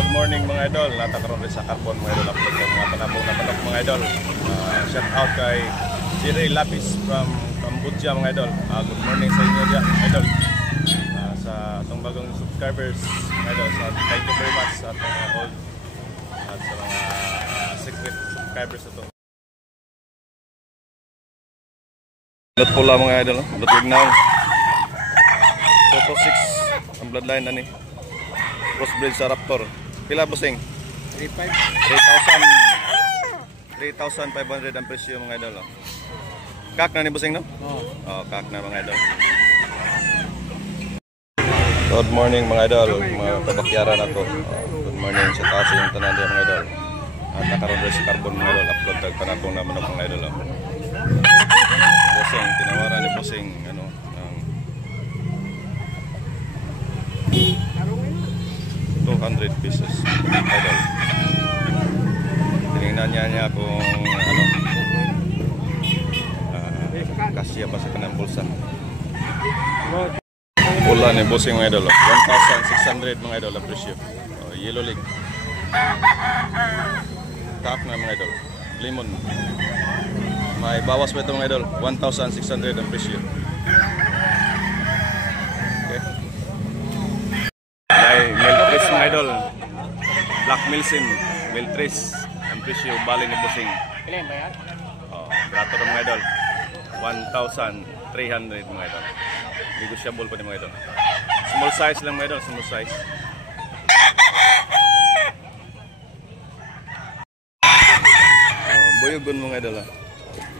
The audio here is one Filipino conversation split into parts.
Good morning mga idol, natakaroon rin sa Carbon mga idol, upload ng mga panabong na manok mga idol. Shout out kay Jerry Lapis from Cambodia mga idol. Good morning sa inyo dyan idol, sa atong bagong subscribers mga idol. So, thank you very much sa atong old at sa mga secret subscribers ito. Lot pula mga idol, lot ignaw. Toto 6 ang bloodline na ni crossbreed sa Raptor. Pila bossing? 3,500 ang presyo mga idol. Kak na ni bossing no? Oo, kak na mga idol. Good morning mga idol, mga tabakyaran na to. Good morning sa taas yung tanan din mga idol. At nakaroon rin sa Carbon mga idol, upload tag panatong naman ng mga idol. Bossing, tinawaran ni bossing ano, ang 200 pesos idol. Tinignan niya kung ano, kasya ba sa kanang pulsa. Pula ni bossing mga idol, 1,600 mga idol ang presyo. Yellow leg. Tap na mga idol. Lemon. May bawas pa ito mga idol, 1,600 ang presyo. Okay. May Meltris mga idol. Black Milsim, Meltris ang presyo, bali ni bossing. Ilan ba yan? Brato ng mga idol, 1,300 mga idol. Negotiable pa ni mga idol. Small size lang mga idol, small size. Boyogon mga idol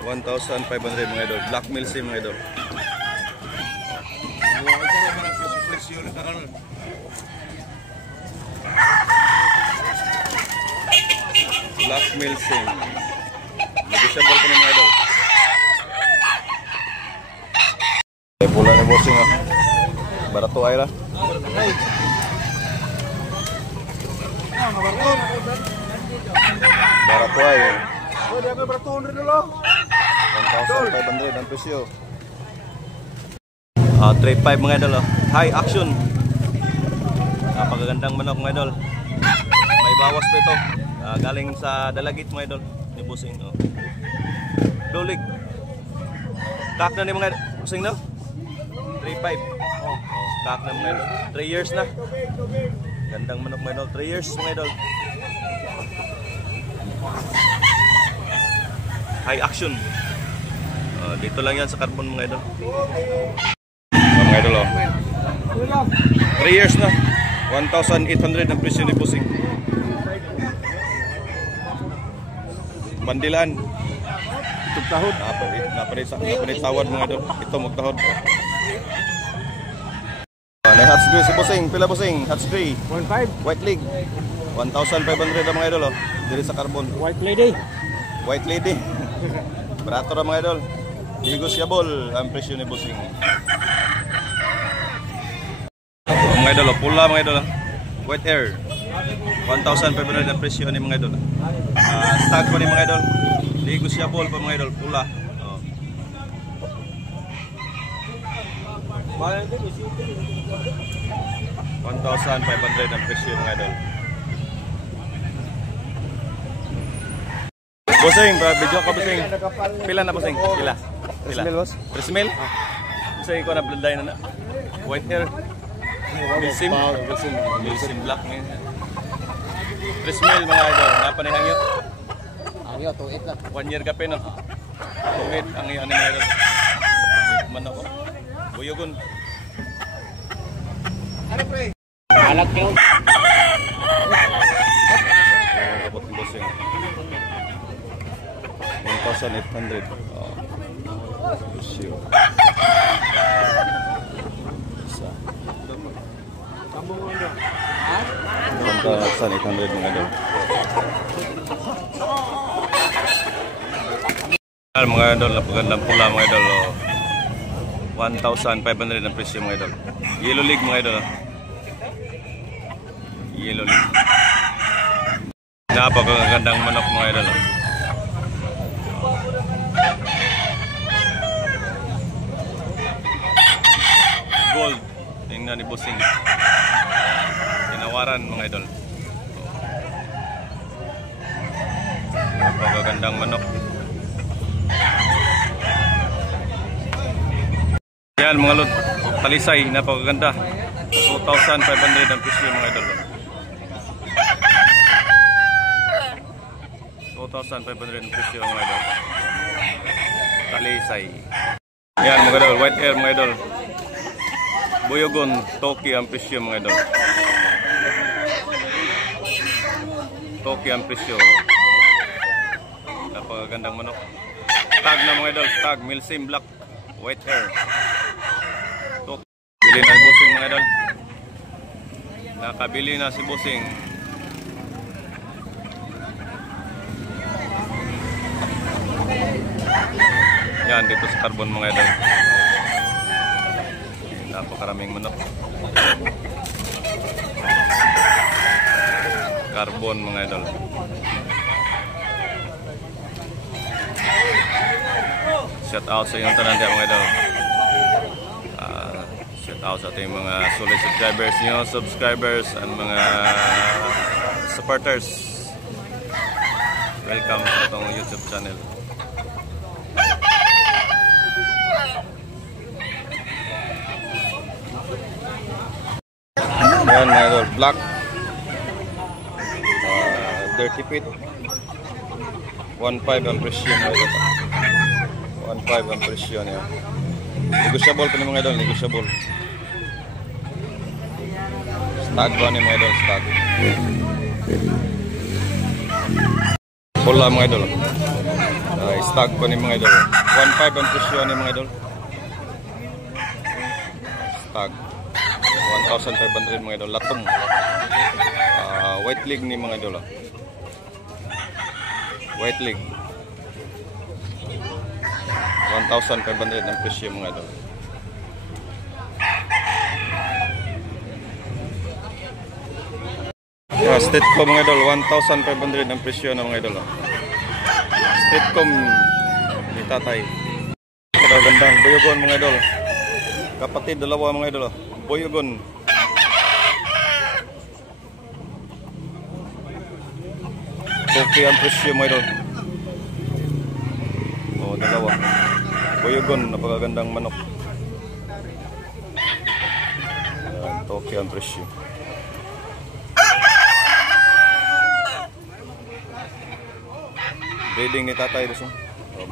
1,500 mga idol. Black Milsim mga idol. Black Milsim. Negotiable pa ni mga idol. Pula ni bossing barato ay ra. Barato ay. Oh, dia barato rin dulu. 1,500 ang presyo. 3,500 mga idol. High action. Napakagandang manok mga idol. May bawas pa ito. Galing sa Dalagit mga idol ni bossing. Dolig. Kak na ni mga bossing no? 3,500. Kak na mga idol. 3 years na. Gandang manok mga idol. 3 years mga idol. High action. Dito lang yan sa Carbon mga idol. Mga idol 3 years na. 1,800 ang presyo ni bossing. Bandilan. Itong tahod. Napanitawad mga idol. Ito magtahod. May hats gray si bossing. Pila bossing? Hats gray 1,500. White leg 1,500 ang mga idol dito sa Carbon. White lady. White lady. Barato ra mga idol. Negotiable ang presyo ni bossing. Mga idol, pula mga idol. White hair 1,500 ang presyo ni mga idol. Stag pa ni mga idol. Negotiable pa mga idol, pula. 1,500 ang presyo mga idol. Bossing, video ka bossing. Pila na bossing? Pila? 3,000 boss. 3,000? Bossing ko na bloodline na. White hair. Milsim. Milsim black ni. 3,000 mga idol. Napa ni hangyo? Hangyo 2,800 lang. 1 year ka pa no. 2,800 ang iyo ani mga idol. Man ako. Buyogon. Ano pre? Alat yun. Abot ng bossing. 1,800. Presyo. Isa. 1,800 mga idol. Mga idol, napagandang pula mga idol. 1,500 ang presyo mga idol. Yellow leg mga idol. Yellow leg. Napakagandang manok mga idol. Gold. Tingnan ni bossing. Tinawaran mga idol. Napakagandang manok. Yan mga lod, talisay, napakaganda. 2,500 ang presyo mga idol. 2,500 ang presyo mga idol. Talisay. Yan mga idol, white hair mga idol. Buyogon, Toki ang presyo mga idol. Toki ang presyo. Napakagandang manok. Tag na mga idol, tag, Milsim Black, white hair. Toki. Bili na si Busing mga idol. Nakabili na si Busing. Yan dito sa Carbon mga idol. Napakaraming manok. Carbon mga idol. Shout out sa inyong tanan mga idol. Shout out sa ating mga solid subscribers nyo, subscribers and mga supporters. Welcome sa itong YouTube channel. Ayan mga idol, black dirty pit 1.5 ang presyo mga idol. 1.5 ang presyo niya. Negotiable pa ni mga idol, negotiable. Stag ba ni mga idol, stag. Bola mga idol. Stag pa ni mga idol. 1.5 ang presyo ni mga idol. Stag 1,500 mga idol. Latom. White leg ni mga idol. White leg 1,500 ang presyo mga idol. Stateco mga idol, 1,500 ang presyo ng mga idol. Stateco ni tatay. Gandang Buyogon mga idol. Kapatid dalawa mga idol. Buyogon. Okay ang presyo mga idol. Dalawa. Buyogon, napakagandang manok. Okay ang presyo. Breeding ni tatay doon.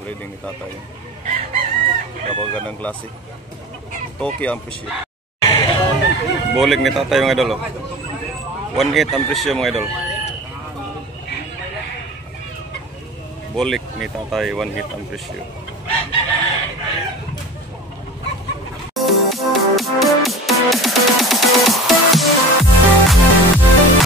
Breeding ni tatay. Napakagandang klase. Okay ang presyo. Bolig ni tatay mga idol. 1.8 ang presyo mga idol. Bolik ni tatay 1.8 ang presyo.